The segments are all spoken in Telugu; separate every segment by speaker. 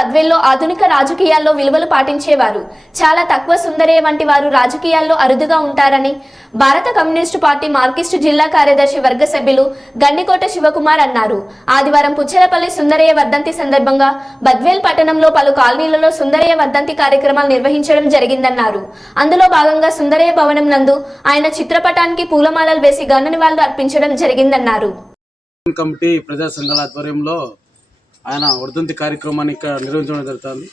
Speaker 1: బద్వేల్లో ఆధునిక రాజకీయాల్లో విలువలు పాటించేవారు. చాలా తక్కువ సుందరయ్య వంటి వారు రాజకీయాల్లో అరుదుగా ఉంటారని భారత కమ్యూనిస్టు పార్టీ మార్కిస్టు జిల్లా కార్యదర్శి వర్గ సభ్యులు గండికోట శివకుమార్ అన్నారు. ఆదివారం పుచ్చలపల్లి సుందరయ్య వర్ధంతి సందర్భంగా బద్వేల్ పట్టణంలో పలు కాలనీలలో సుందరయ్య వర్ధంతి కార్యక్రమాలు నిర్వహించడం జరిగిందన్నారు. అందులో భాగంగా సుందరయ్య భవనం నందు ఆయన చిత్రపటానికి పూలమాలలు వేసి ఘన నివాళులు అర్పించడం జరిగిందన్నారు.
Speaker 2: కమిటీ ప్రజా సంఘాల ఆధ్వర్యంలో ఆయన వర్ధంతి కార్యక్రమాన్ని ఇక్కడ నిర్వహించడం జరుగుతుంది.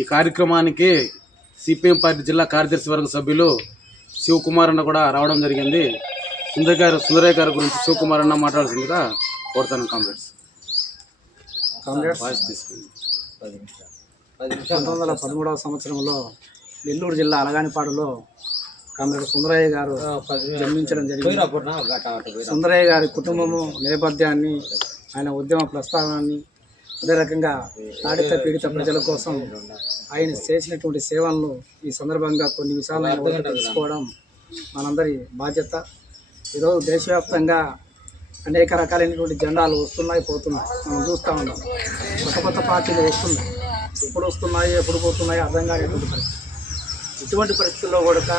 Speaker 2: ఈ కార్యక్రమానికి సిపిఎం పార్టీ జిల్లా కార్యదర్శి వర్గ సభ్యులు శివకుమార్ అన్న కూడా రావడం జరిగింది. సుందర్ గారు సుందరయ్య గారి గురించి శివకుమార్ అన్న మాట్లాడాల్సిందిగా కోరుతాను కాంగ్రెస్ తీసుకుంది.
Speaker 3: పంతొమ్మిది వందల పదమూడవ సంవత్సరంలో నెల్లూరు జిల్లా అలగానిపాడులో కామ్రేడ్ సుందరయ్య గారు జన్మించడం జరిగింది. సుందరయ్య గారి కుటుంబము నేపథ్యాన్ని ఆయన ఉద్యమ ప్రస్థానాన్ని అదే రకంగా తాడిత పీడిత ప్రజల కోసం ఆయన చేసినటువంటి సేవలను ఈ సందర్భంగా కొన్ని విషయాలను తెలుసుకోవడం మనందరి బాధ్యత. ఈరోజు దేశవ్యాప్తంగా అనేక రకాలైనటువంటి జెండాలు వస్తున్నాయి పోతున్నాయి. మనం చూస్తూ ఉన్నాం. కొత్త కొత్త పార్టీలు వస్తున్నాయి. ఎప్పుడు వస్తున్నాయి ఎప్పుడు పోతున్నాయి అర్థం కానిటువంటి పరిస్థితి. ఇటువంటి పరిస్థితుల్లో కూడా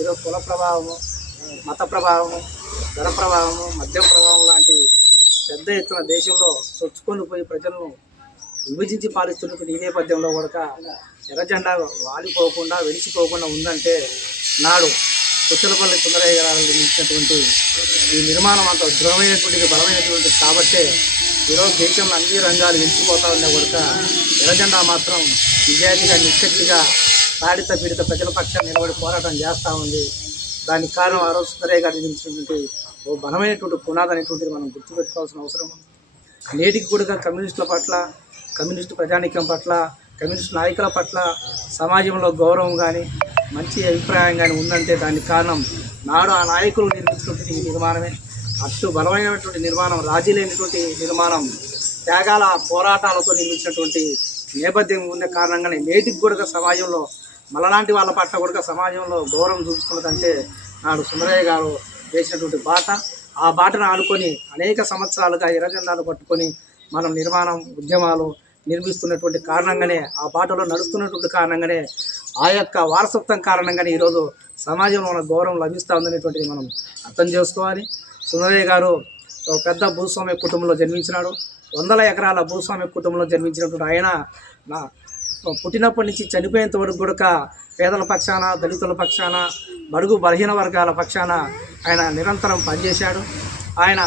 Speaker 3: ఈరోజు కుల ప్రభావము మత ప్రభావము ధర ప్రభావము మద్యం ప్రభావం లాంటి పెద్ద ఎత్తున దేశంలో చొచ్చుకొని పోయి ప్రజలను విభజించి పాలిస్తున్నటువంటి ఈ నేపథ్యంలో కూడా ఎర్రజెండా వాలిపోకుండా వెలిసిపోకుండా ఉందంటే నాడు పుచ్చలపల్లి సుందరయ్య గారు నిర్మించినటువంటి ఈ నిర్మాణం అంత దృఢమైనటువంటి బలమైనటువంటి కాబట్టే ఈరోజు దేశంలో అన్ని రంగాలు వెలిసిపోతా ఉన్నా కొడక ఎర్రజెండా మాత్రం నిజాయితీగా నిష్కచ్చిగా తాడిత పీడిత ప్రజల పక్షాన్ని నిలబడి పోరాటం చేస్తూ ఉంది. దానికి కారణం ఆ రోజు సుందరయ్య గారు నిర్మించినటువంటి ఓ బలమైనటువంటి పునాది అనేటువంటిది మనం గుర్తుపెట్టుకోవాల్సిన అవసరం. ఉంది నేటికి కూడా కమ్యూనిస్టుల పట్ల కమ్యూనిస్టు ప్రజానీకం పట్ల కమ్యూనిస్టు నాయకుల పట్ల సమాజంలో గౌరవం కానీ మంచి అభిప్రాయం కానీ ఉందంటే దానికి కారణం నాడు ఆ నాయకులు నిర్మించినటువంటి ఈ నిర్మాణమే. అటు బలమైనటువంటి నిర్మాణం రాజీ లేనటువంటి నిర్మాణం త్యాగాల పోరాటాలతో నిర్మించినటువంటి నేపథ్యం ఉన్న కారణంగానే నేటికి కూడా సమాజంలో మలలాంటి వాళ్ళ పట్ల కూడా సమాజంలో గౌరవం చూపిస్తున్నదంటే నాడు సుందరయ్య గారు వేసినటువంటి బాట ఆ బాటను ఆడుకొని అనేక సంవత్సరాలుగా ఎర్రజెండాలు పట్టుకొని మనం నిర్మాణం ఉద్యమాలు నిర్మిస్తున్నటువంటి కారణంగానే ఆ బాటలో నడుస్తున్నటువంటి కారణంగానే ఆ యొక్క వారసత్వం కారణంగానే ఈరోజు సమాజంలో మన గౌరవం లభిస్తూ ఉందనేటువంటిది మనం అర్థం చేసుకోవాలి. సుందరయ్య గారు ఒక పెద్ద భూస్వామ్య కుటుంబంలో జన్మించినాడు. వందల ఎకరాల భూస్వామ్య కుటుంబంలో జన్మించినటువంటి ఆయన నా పుట్టినప్పటి నుంచి చనిపోయేంత వరకు కూడా పేదల పక్షాన దళితుల పక్షాన బడుగు బలహీన వర్గాల పక్షాన ఆయన నిరంతరం పనిచేశాడు. ఆయన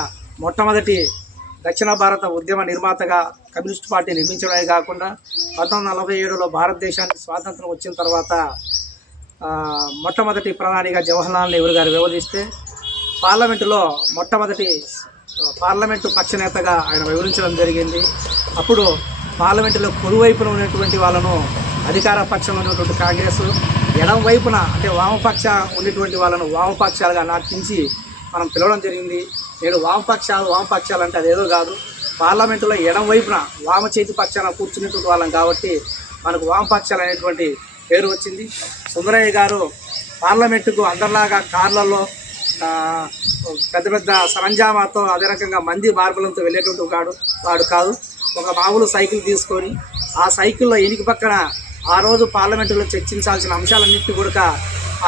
Speaker 3: మొట్టమొదటి దక్షిణ భారత ఉద్యమ నిర్మాతగా కమ్యూనిస్ట్ పార్టీ నిర్మించడమే కాకుండా పంతొమ్మిది నలభై ఏడులో భారతదేశానికి స్వాతంత్రం వచ్చిన తర్వాత మొట్టమొదటి ప్రధానిగా జవహర్లాల్ నెహ్రూ గారు వివరిస్తే పార్లమెంటులో మొట్టమొదటి పార్లమెంటు పక్షనేతగా ఆయన వివరించడం జరిగింది. అప్పుడు పార్లమెంటులో కుడివైపున ఉన్నటువంటి వాళ్ళను అధికార పక్షం ఉన్నటువంటి కాంగ్రెస్ ఎడం వైపున అంటే వామపక్ష ఉన్నటువంటి వాళ్ళను వామపక్షాలుగా నాటించి మనం పిలవడం జరిగింది. నేడు వామపక్షాలు వామపక్షాలు అంటే అదేదో కాదు. పార్లమెంటులో ఎడం వైపున వామ చేతి పక్షాన కూర్చునేటువంటి వాళ్ళం కాబట్టి మనకు వామపక్షాలు అనేటువంటి పేరు వచ్చింది. సుందరయ్య గారు పార్లమెంటుకు అందరిలాగా కార్లలో పెద్ద పెద్ద సరంజామాతో అదే రకంగా మంది మార్పులతో వెళ్ళేటువంటి వాడు వాడు కాదు. ఒక మామూలు సైకిల్ తీసుకొని ఆ సైకిల్లో ఎనికి పక్కన ఆ రోజు పార్లమెంటులో చర్చించాల్సిన అంశాలన్నింటినీ కూడా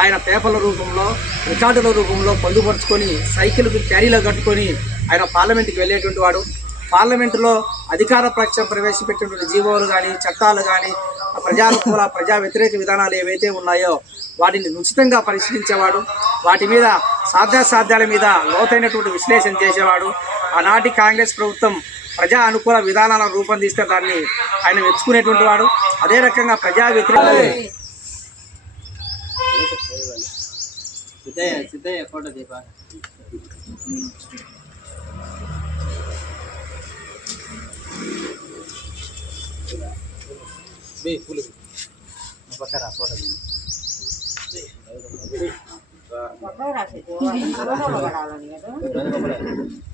Speaker 3: ఆయన పేపర్ల రూపంలో రికార్డుల రూపంలో పొందుపరుచుకొని సైకిల్కి క్యారీలో కట్టుకొని ఆయన పార్లమెంట్కి వెళ్ళేటువంటి వాడు. పార్లమెంటులో అధికార పక్షం ప్రవేశపెట్టినటువంటి జీవోలు కానీ చట్టాలు కానీ ప్రజానుకూల ప్రజా వ్యతిరేక విధానాలు ఏవైతే ఉన్నాయో వాటిని ఉచితంగా పరిశీలించేవాడు. వాటి మీద సాధ్యాసాధ్యాల మీద లోతైనటువంటి విశ్లేషణ చేసేవాడు. ఆనాటి కాంగ్రెస్ ప్రభుత్వం ప్రజా అనుకూల విధానాలను రూపొందిస్తే దాన్ని ఆయన మెచ్చుకునేటువంటి వాడు. అదే రకంగా ప్రజా వ్యతిరేక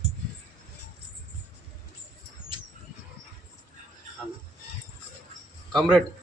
Speaker 2: కామ్రేడ్